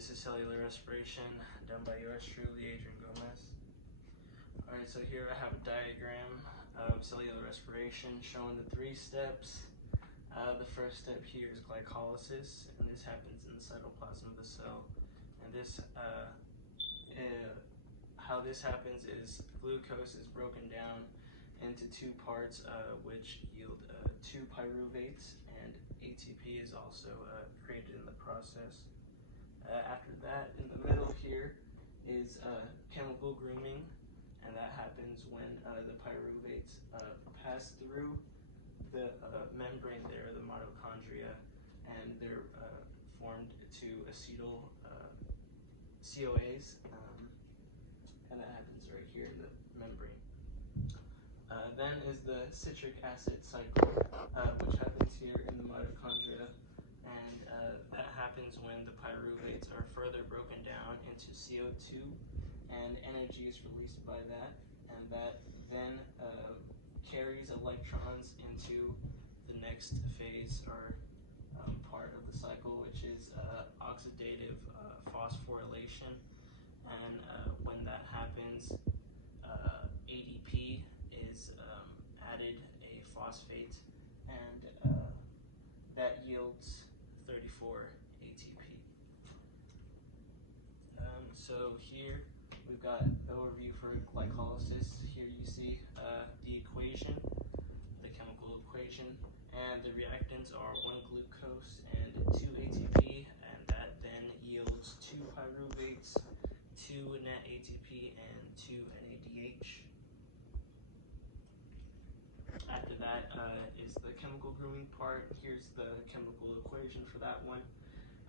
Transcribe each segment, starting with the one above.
This is Cellular Respiration, done by yours truly, Adrian Gomez. Alright, so here I have a diagram of cellular respiration showing the 3 steps. The first step here is glycolysis, and this happens in the cytoplasm of the cell. And this, how this happens is glucose is broken down into 2 parts, which yield 2 pyruvates, and ATP is also created in the process. After that, in the middle here is chemical grooming, and that happens when the pyruvates pass through the membrane there, the mitochondria, and they're formed to acetyl CoAs, and that happens right here in the membrane. Then is the citric acid cycle, which happens here in the mitochondria, and that happens when the pyruvates are further broken down into CO2, and energy is released by that, and that then carries electrons into the next phase or part of the cycle, which is oxidative phosphorylation. And when that happens, ADP is added, a phosphate, and that yields 34 ATP. So here we've got the overview for glycolysis. Here you see the equation, the chemical equation, and the reactants are 1 glucose and 2 ATP, and that then yields 2 pyruvates, 2 net ATP, and 2 NADH. After that is the chemical grooming part. Here's the chemical equation for that one.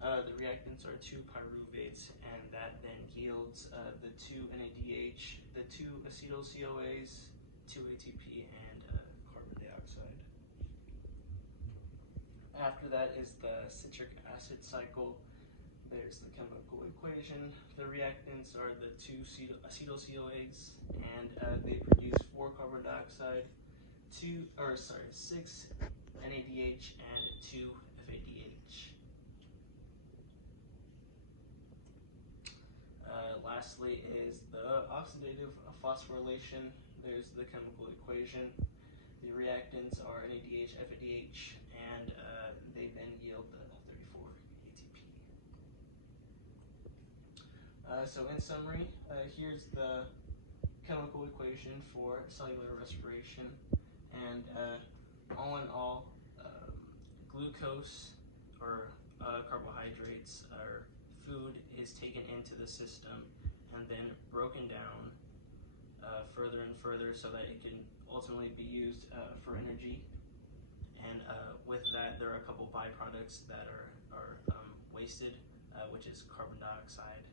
The reactants are 2 pyruvates, and that then yields the 2 NADH, the 2 acetyl CoAs, 2 ATP, and carbon dioxide. After that is the citric acid cycle. There's the chemical equation. The reactants are the 2 acetyl CoAs, and they produce 4 carbon dioxide, 6 NADH, and 2 FADH. Lastly is the oxidative phosphorylation. There's the chemical equation. The reactants are NADH, FADH, and they then yield the 34 ATP. So in summary, here's the chemical equation for cellular respiration, and all in all, glucose or carbohydrates or food is taken into the system and then broken down further and further so that it can ultimately be used for energy. And with that, there are a couple byproducts that are wasted, which is carbon dioxide